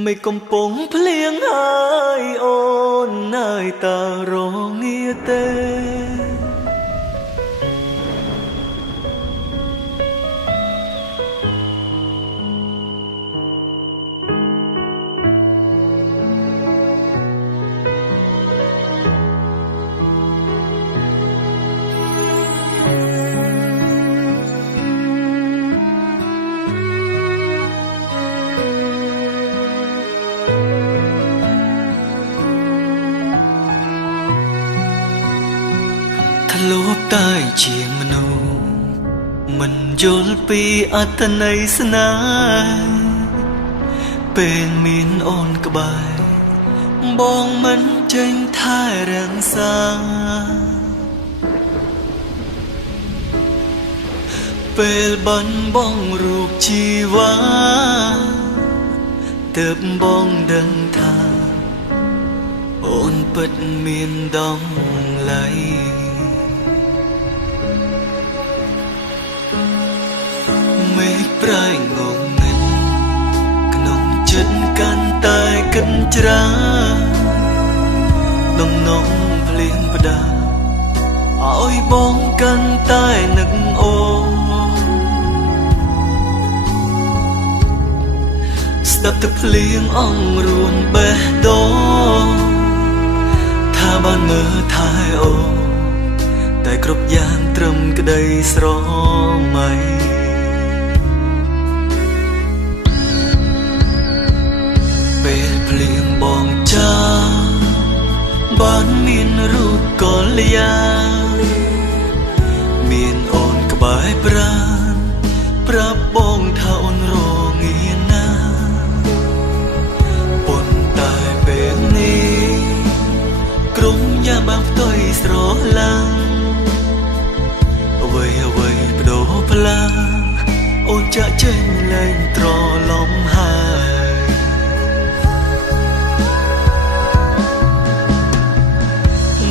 ไม่កំពុងភ្លៀងហើយអូននៅតែរងាទេលួបតែជាមនុស្សមិនយល់ពីអត្ថន័យស្នេហ៍ពេលមានអូនក្បែរបងមិនចេញថែរក្សាពេលបាត់បង់រូបជីវ៉ាទើបបងដឹងថាអូនពិតមានតម្លៃមេឃប្រែងងងឹតក្នុងចិត្តកាន់តែកិនច្រាដំណងភ្លៀងផ្ដាឲ្យបងកាន់តែនឹកអូស្ដាប់ទឹកភ្លៀងអង្រួនបេះដូងថាបានមើលថែអូតែគ្រប់យ៉ាងត្រឹមក្តីស្រមៃពេលភ្លៀងបងចាបានមានរូបកល្យាមានអូនក្បែរប្រាណប្រាប់បងថាអូនរងាណាប៉ុន្តែពេលនេះក្រុមយ៉ាបានផ្ទុយស្រឡាំងអ្វីបដូរផ្លាអូនចាក់ចេញលែងត្រឡំហើយ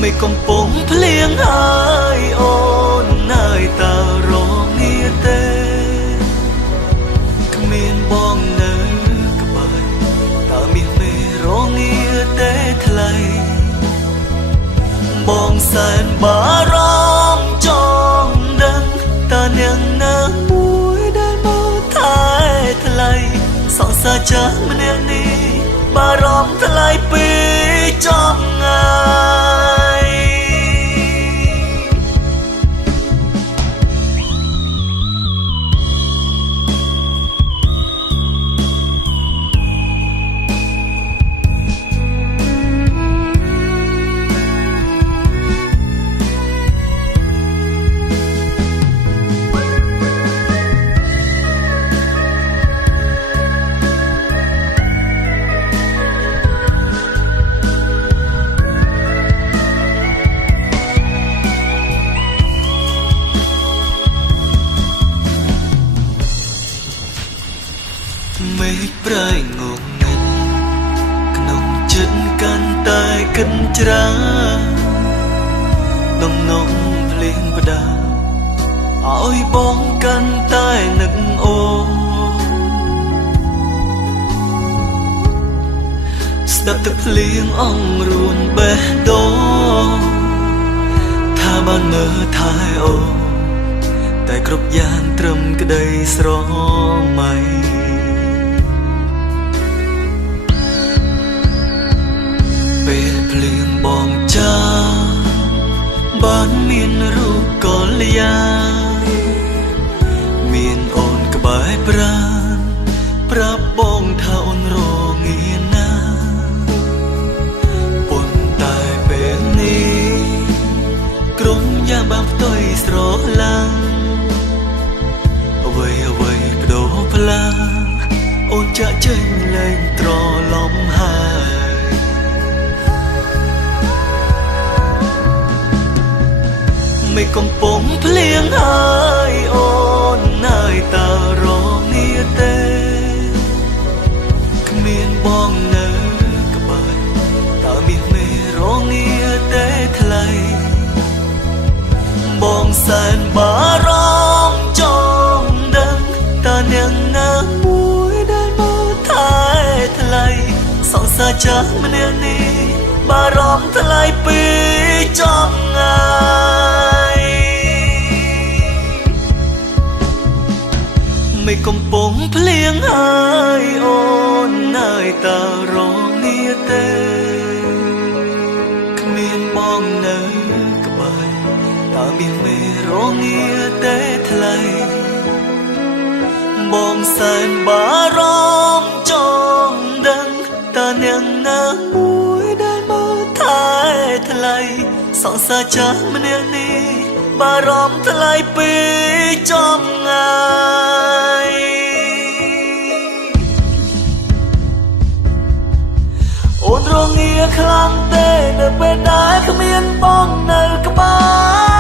ไม่កំពុងភ្លៀងហើយអូននៅតែរងាទេគ្មានបងនៅក្បែរតើមានមេរងាទេថ្លៃបងសែនបារម្ភចង់ដឹងតើនាងណាមួយដែលមកថែថ្លៃសង្សារចាស់ម្នាក់នេះបារម្ភថ្លៃពីចំងាយមេឃប្រែងងងឹតក្នុងចិត្តកាន់តែកិនច្រាដំណងភ្លៀងផ្ដាឲ្យបងកាន់តែនឹកអូស្ដាប់ទឹកភ្លៀងអង្រួនបេះដូងថាបានមើលថែអូតែគ្រប់យ៉ាងត្រឹមក្តីស្រមៃពេលភ្លៀងបងចាបានមានរូបកល្យាមានអូនក្បែរប្រាណប្រាប់បងថាអូនរងាណាប៉ុន្តែពេលនេះក្រុមយ៉ាងបានផ្ទុយស្រឡាំងអ្វីបដូរផ្លាអូនចាក់ចេញលែងត្រឡំហើយไม่កំពុងភ្លៀងហើយអូននៅតែរងាទេគ្មានបងនៅក្បែរតើមានមេរងាទេថ្លៃបងសែនបារម្ភចង់ដឹងតើនាងណាមួយដែលមកថែថ្លៃ សាចាស់ម្នាក់នេះបារម្ភថ្លៃពីចំងាយមិនកំពុងភ្លៀងហើយអូននៅតែរងាទេគ្មានបងនៅក្បែរតើមានមេរងាទេថ្លៃបងសែនបារម្ភចង់ដឹងតើនាងណាមួយដែលមើលថែថ្លៃសង្សារចាស់ម្នាក់នេះបារម្ភថ្លៃពីចំងាយអូនរងាខ្លាំងទេនៅពេលដែលគ្មានបងនៅក្បែរ